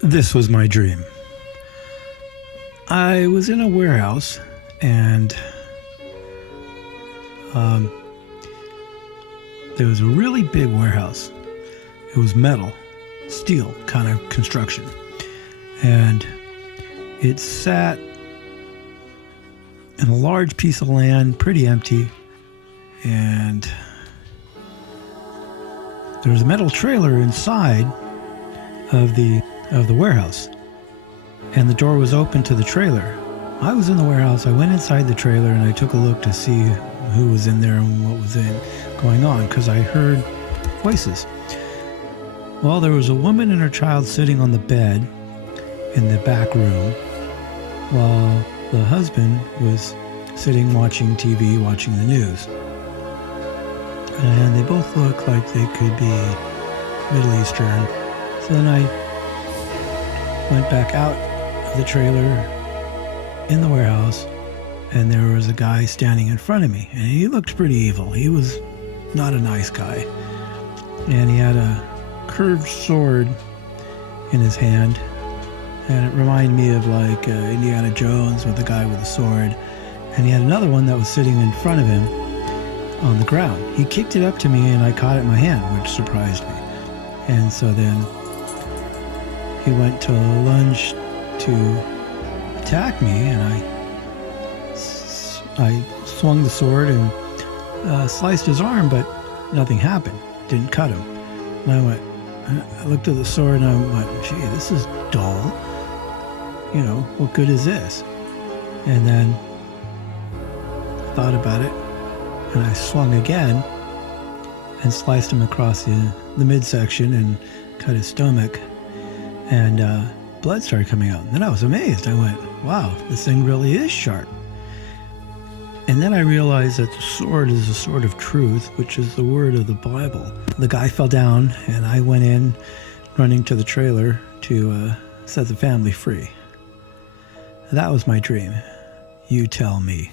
This was my dream. I was in a warehouse, and there was a really big warehouse. It was metal, steel kind of construction. And it sat in a large piece of land, pretty empty. And there was a metal trailer inside of the warehouse. And the door was open to the trailer. I was in the warehouse. I went inside the trailer and I took a look to see who was in there and what was going on, because I heard voices. Well, there was a woman and her child sitting on the bed in the back room, while the husband was sitting watching TV, watching the news. And they both looked like they could be Middle Eastern. So then I went back out of the trailer in the warehouse, and there was a guy standing in front of me, and he looked pretty evil. He was not a nice guy. And he had a curved sword in his hand, and it reminded me of like Indiana Jones with the guy with the sword. And he had another one that was sitting in front of him on the ground. He kicked it up to me, and I caught it in my hand, which surprised me. And so then he went to lunge to attack me, and I swung the sword and sliced his arm, but nothing happened. Didn't cut him. And I looked at the sword and I went, gee, this is dull. You know, what good is this? And then I thought about it, and I swung again and sliced him across the midsection and cut his stomach, and blood started coming out. And then I was amazed. I went, wow, this thing really is sharp. And then I realized that the sword is the sword of truth, which is the word of the Bible. The guy fell down, and I went in running to the trailer to set the family free. That was my dream. You tell me.